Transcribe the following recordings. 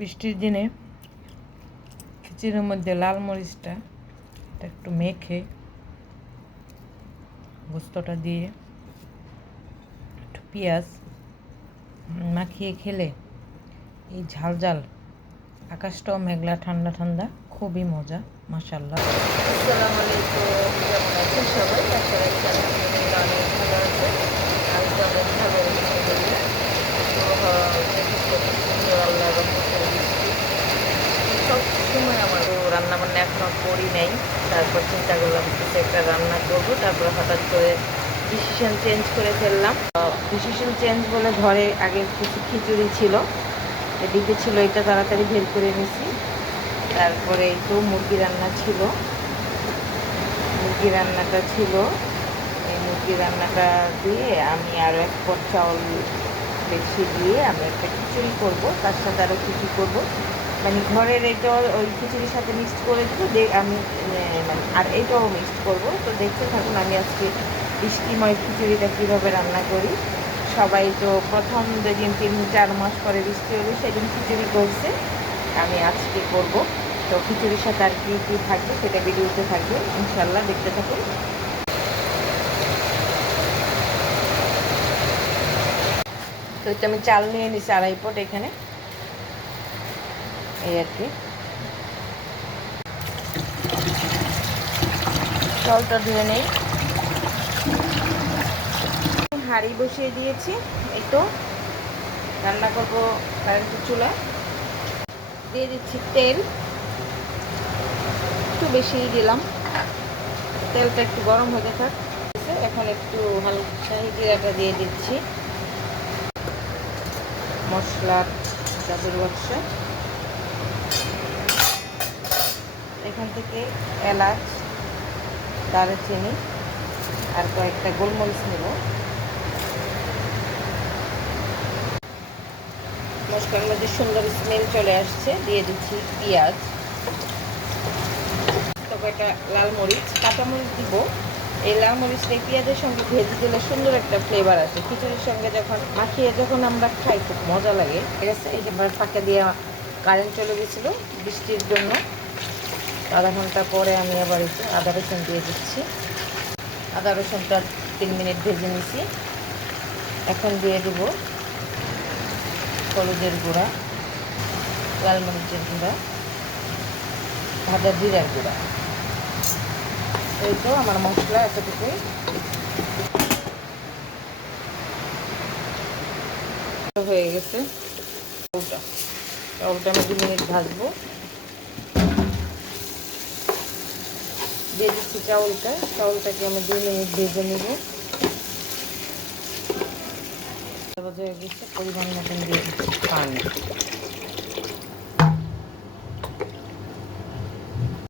বৃষ্টির দিনে খিচুড়ির মধ্যে লাল মরিচটা একটু মেখে গোস্তটা দিয়ে একটু পেঁয়াজ মাখিয়ে খেলে এই ঝাল ঝাল আকাশটাও মেঘলা ঠান্ডা ঠান্ডা খুবই মজা। মাশাআল্লাহ। আসসালামু আলাইকুম, কেমন আছেন সবাই? আশা রাখছি আলহামদুলিল্লাহ অনেক ভালো আছে। আমি তো অনেক ভালো আলহামদুলিল্লাহ। সুন্দর আল্লাহ রহমতের বৃষ্টি সব সময় আমার রান্নাবান্না এখনও করি নাই। তারপর চিন্তা করলাম কিছু একটা রান্না করবো, তারপর হঠাৎ করে ডিসিশন চেঞ্জ করে ফেললাম। ডিসিশন চেঞ্জ বলে ঘরে আগে কিছু খিচুড়ি ছিল, এদিকে ছিল, এটা তাড়াতাড়ি বের করে নিছি। তারপরে এই তো মুরগি রান্না ছিল, মুরগি রান্নাটা ছিল। এই মুরগি রান্নাটা দিয়ে আমি আরও এক পট চাউল বেশি দিয়ে আমি একটা খিচুড়ি করবো, তার সাথে আরও কিছু করবো, মানে ঘরের এটা ওই খিচুড়ির সাথে মিক্সড করে দেবো আমি, মানে আর এইটাও মিক্সড করবো। তো দেখতে থাকুন আমি আজকে বৃষ্টিময় খিচুড়িটা কীভাবে রান্না করি। সবাই তো প্রথম যেদিন 3-4 মাস পরে বৃষ্টি হলো সেদিন খিচুড়ি করছে, আমি আজকে করব। তো খিচুড়ির সাথে আর কী কী থাকবে সেটা ভিডিওতে থাকবে, ইনশাল্লাহ দেখতে থাকুন। তো এটা আমি চাল নিয়ে নিচ্ছি 2.5 পট এখানে, এই আর কি। চালটা ধুয়ে নেই, হাঁড়ি বসিয়ে দিয়েছি। এই তো রান্না করবো কারেন্টের চুলা, দিয়ে দিচ্ছি তেল, একটু বেশিই দিলাম। তেলটা একটু গরম হতে থাক। এখন একটু হালকা জিরাটা দিয়ে দিচ্ছি, মশলার ডাবের বাক্সা, এখান থেকে এলাচ, দারুচিনি আর কয়েকটা গোলমরিচ নেব। মশলার মধ্যে সুন্দর স্মেল চলে আসছে, দিয়ে দিচ্ছি পেঁয়াজ, তো কয়েকটা লাল মরিচ, কাঁচামরিচ দিব। এই লাল মরিচটা পেঁয়াজের সঙ্গে ভেজে দিলে সুন্দর একটা ফ্লেভার আসে খিচুড়ির সঙ্গে, যখন মাখিয়ে যখন আমরা খাই খুব মজা লাগে। ঠিক আছে, এই যে ফাঁকা দিয়ে কারেন্ট চলে গেছিলো বৃষ্টির জন্য। আধা ঘন্টা পরে আমি আবার একটু আদা রসুন দিয়ে দিচ্ছি। আদা রসুনটা 3 মিনিট ভেজে নিছি। এখন দিয়ে দেব হলুদের গুঁড়া, লাল মরিচের গুঁড়া, ভাজা জিরার গুঁড়া। এই তো আমার মশলা এতটুকুই। হয়ে গেছে চাউলটা আমি 2 মিনিট ভাজবো। দিয়ে দিচ্ছি চাউলটাকে আমি 2 মিনিট ভেজে নেব। ভাজা হয়ে গেছে, পরিমাণ মতন দিয়ে দিচ্ছি পানি।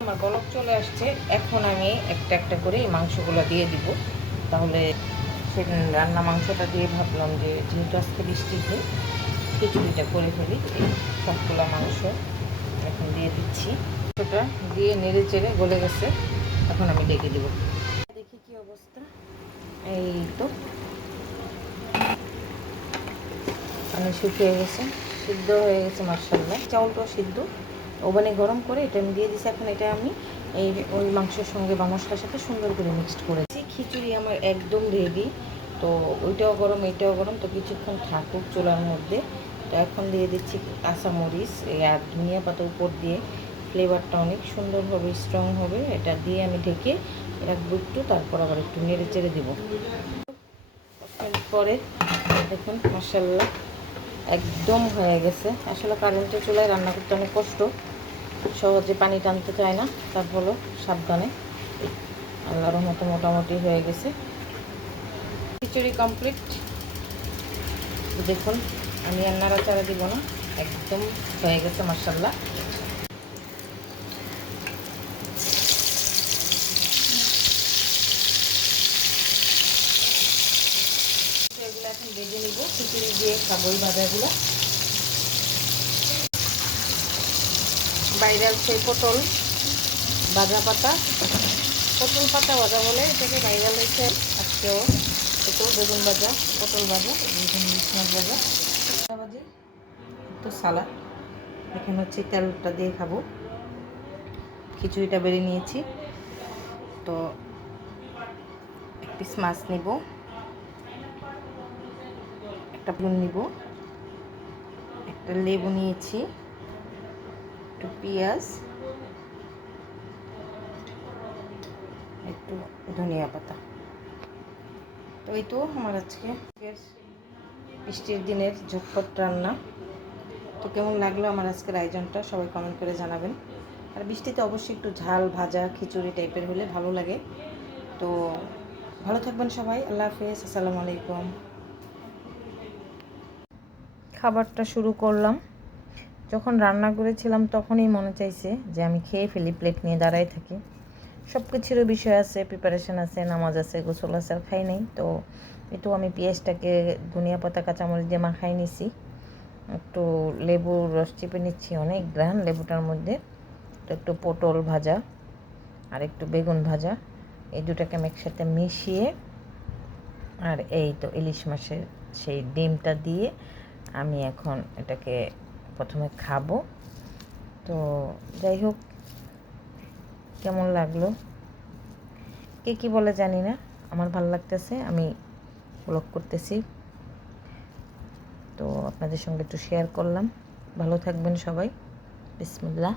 আমার বলক চলে আসছে, এখন আমি একটা একটা করে এই মাংসগুলো দিয়ে দিব। তাহলে রান্না মাংসটা দিয়ে ভাবলাম যে যেহেতু আজকে বৃষ্টির দিন খিচুড়িটা করে ফেলি। এই সবগুলো মাংস এখন দিয়ে দিচ্ছি, মাংসটা দিয়ে নেড়ে চেড়ে গলে গেছে, এখন আমি ডেকে দেব। দেখি কি অবস্থা। এই তো পানি শুকিয়ে গেছে, সিদ্ধ হয়ে গেছে মাশাআল্লাহ। চাউলটাও সিদ্ধ, ওভেনে গরম করে এটা আমি দিয়ে দিচ্ছি। এখন এটা আমি এই ওই মাংসের সঙ্গে বা মশলার সাথে সুন্দর করে মিক্সড করেছি। খিচুড়ি আমার একদম রেডি। তো ওইটাও গরম এইটাও গরম, তো কিছুক্ষণ থাকুক চুলার মধ্যে। তো এখন দিয়ে দিচ্ছি কাঁচামরিচ আর ধনিয়া পাতা উপর দিয়ে, ফ্লেভারটা অনেক সুন্দর হবে, স্ট্রং হবে। এটা দিয়ে আমি ঢেকে রাখবো একটু, তারপর আবার একটু নেড়ে চেড়ে দেবো। পরে দেখুন মাশাআল্লাহ একদম হয়ে গেছে। আসলে কারেন্টের চুলায় রান্না করতে অনেক কষ্ট, সহজে পানি টানতে চায় না, তারপরও সাবধানে। আল্লাহর রহমতে মোটামুটি হয়ে গেছে খিচুড়ি কমপ্লিট। দেখুন আমি আর নাড়াচাড়া দিব না, একদম হয়ে গেছে মাশাআল্লাহ। এগুলো এখন ভেজে নিব, খিচুড়ি দিয়ে খাবো এই ভাজাগুলো। বাইরে আছে পটল ভাজা পাতা, পটল পাতা ভাজা বলে এটাকে, ভাইরাল হয়েছে আজকেও। একটু বেগুন ভাজা, পটল ভাজা, বেগুন মাছ ভাজা ভাজি, একটু সালাদ, এখানে হচ্ছে তেলটা দিয়ে খাবো। খিচুড়িটা বেড়ে নিয়েছি, তো এক পিস মাছ নিব, একটা বেগুন নিব, একটা লেবু নিয়েছি, একটু পেঁয়াজ, একটু ধনিয়া পাতা। তো এই তো আমার আজকে বৃষ্টির দিনের ঝটপট রান্না। তো কেমন লাগলো আমার আজকের আয়োজনটা সবাই কমেন্ট করে জানাবেন। আর বৃষ্টিতে অবশ্যই একটু ঝাল ভাজা খিচুড়ি টাইপের হলে ভালো লাগে। তো ভালো থাকবেন সবাই, আল্লাহ হাফেজ, আসসালামু আলাইকুম। খাবারটা শুরু করলাম। যখন রান্না করেছিলাম তখনই মনে চাইছে যে আমি খেয়ে ফেলি, প্লেট নিয়ে দাঁড়াই থাকি। সব কিছুরও বিষয় আছে, প্রিপারেশন আছে, নামাজ আছে, গোসল আছে, আর খাই নেই। তো একটু আমি পেঁয়াজটাকে ধনিয়া পাতা কাঁচামরিচ দিয়ে মাখাই নিছি, একটু লেবুর রস চিপে নিচ্ছি, অনেক গ্রান লেবুটার মধ্যে, তো একটু পটল ভাজা আর একটু বেগুন ভাজা, এই দুটাকে আমি একসাথে মিশিয়ে, আর এই তো ইলিশ মাছের সেই ডিমটা দিয়ে আমি এখন এটাকে প্রথমে খাবো। তো যাই হোক, কেমন লাগলো কে কী বলে জানি না, আমার ভালো লাগতেছে, আমি ব্লগ করতেছি, তো আপনাদের সঙ্গে একটু শেয়ার করলাম। ভালো থাকবেন সবাই, বিসমিল্লাহ।